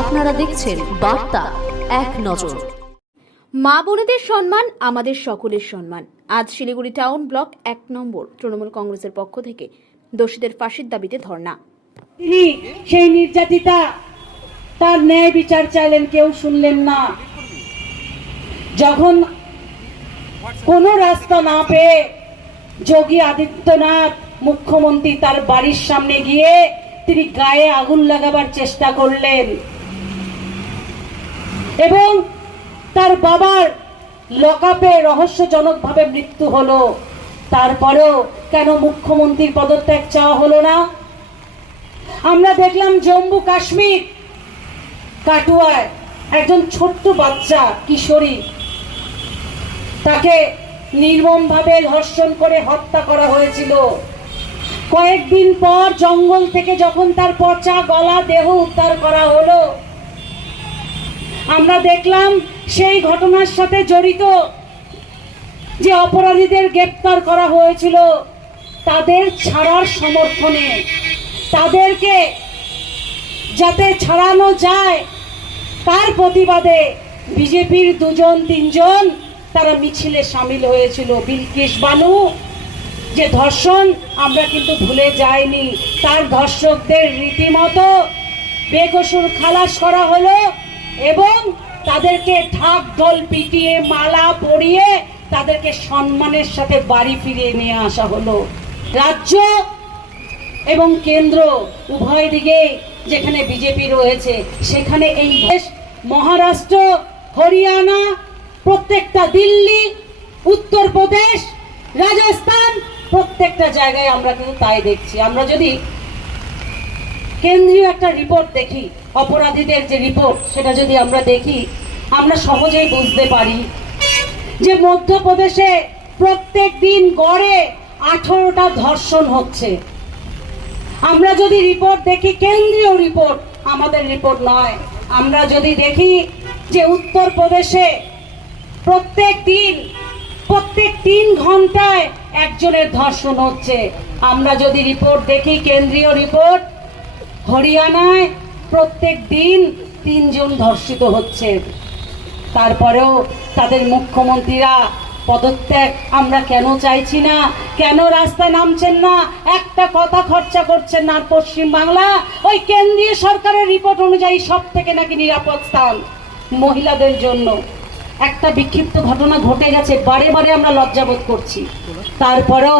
আপনারা দেখছেন বার্তা এক নজর। মা বোনেদের সম্মান আমাদের সকলের সম্মান। আজ শিলিগুড়ি টাউন ব্লক এক নম্বর তৃণমূল কংগ্রেসের পক্ষ থেকে দোষীদের ফাঁসির দাবিতে ধর্ণা। তিনি সেই নির্যাতিতা তার ন্যায় বিচার চাইলেন কেউ শুনলেন না। যখন কোনো রাস্তা না পেয়ে যোগী আদিত্যনাথ মুখ্যমন্ত্রী তার বাড়ির সামনে গিয়ে তিনি গায়ে আগুন লাগাবার চেষ্টা করলেন। এবং তার বাবার লকআপে রহস্যজনকভাবে মৃত্যু হলো। তারপরেও কেন মুখ্যমন্ত্রীর পদত্যাগ চাওয়া হলো না? আমরা দেখলাম জম্মু কাশ্মীর, কাটুয়ায় একজন ছোট্ট বাচ্চা, কিশোরী, তাকে নির্মমভাবে ধর্ষণ করে হত্যা করা হয়েছিল। কয়েকদিন পর জঙ্গল থেকে যখন তার পচা গলা দেহ উদ্ধার করা হলো আমরা দেখলাম সেই ঘটনার সাথে জড়িত যে অপরাধীদের গ্রেপ্তার করা হয়েছিল, তাদের ছাড়ার সমর্থনে। তাদেরকে যাতে ছাড়ানো যায়, তার প্রতিবাদে বিজেপির দুজন, তিনজন তারা মিছিলে সামিল হয়েছিল। বিলকিস বানু, যে ধর্ষণ, আমরা কিন্তু ভুলে যাইনি। তার ধর্ষকদের রীতিমতো বেকসুর খালাস করা হলো। এবং তাদেরকে ঢাক ঢোল পিটিয়ে, মালা পরিয়ে তাদেরকে সম্মানের সাথে বাড়ি ফিরিয়ে নিয়ে আসা হলো। রাজ্য এবং কেন্দ্র উভয় দিকে যেখানে বিজেপি রয়েছে, সেখানে এই দেশ, মহারাষ্ট্র, হরিয়ানা, প্রত্যেকটা দিল্লি, উত্তরপ্রদেশ, রাজস্থান, প্রত্যেকটা জায়গায় আমরা কিন্তু তাই দেখছি। আমরা যদি কেন্দ্রীয় একটা রিপোর্ট দেখি, অপরাধীদের যে রিপোর্ট সেটা যদি আমরা দেখি, আমরা সহজেই বুঝতে পারি যে মধ্যপ্রদেশে প্রত্যেক দিন গড়ে আঠারোটা ধর্ষণ হচ্ছে। আমরা যদি রিপোর্ট দেখি, কেন্দ্রীয় রিপোর্ট আমাদের রিপোর্ট নয়। আমরা যদি দেখি যে উত্তরপ্রদেশে প্রত্যেক দিন, প্রত্যেক তিন ঘন্টায় একজনের ধর্ষণ হচ্ছে, আমরা যদি রিপোর্ট দেখি, কেন্দ্রীয় রিপোর্ট হরিয়ানায় প্রত্যেক দিন তিনজন ধর্ষিত হচ্ছে। তারপরেও তাদের মুখ্যমন্ত্রীরা পদত্যাগ আমরা কেন চাইছি না? কেন রাস্তায় নামছেন না? একটা কথা খরচা করছেন না পশ্চিম বাংলা ওই কেন্দ্রীয় সরকারের রিপোর্ট অনুযায়ী সব থেকে নাকি নিরাপদ স্থান মহিলাদের জন্য। একটা বিক্ষিপ্ত ঘটনা ঘটে গেছে, বারে বারে আমরা লজ্জাবোধ করছি। তারপরেও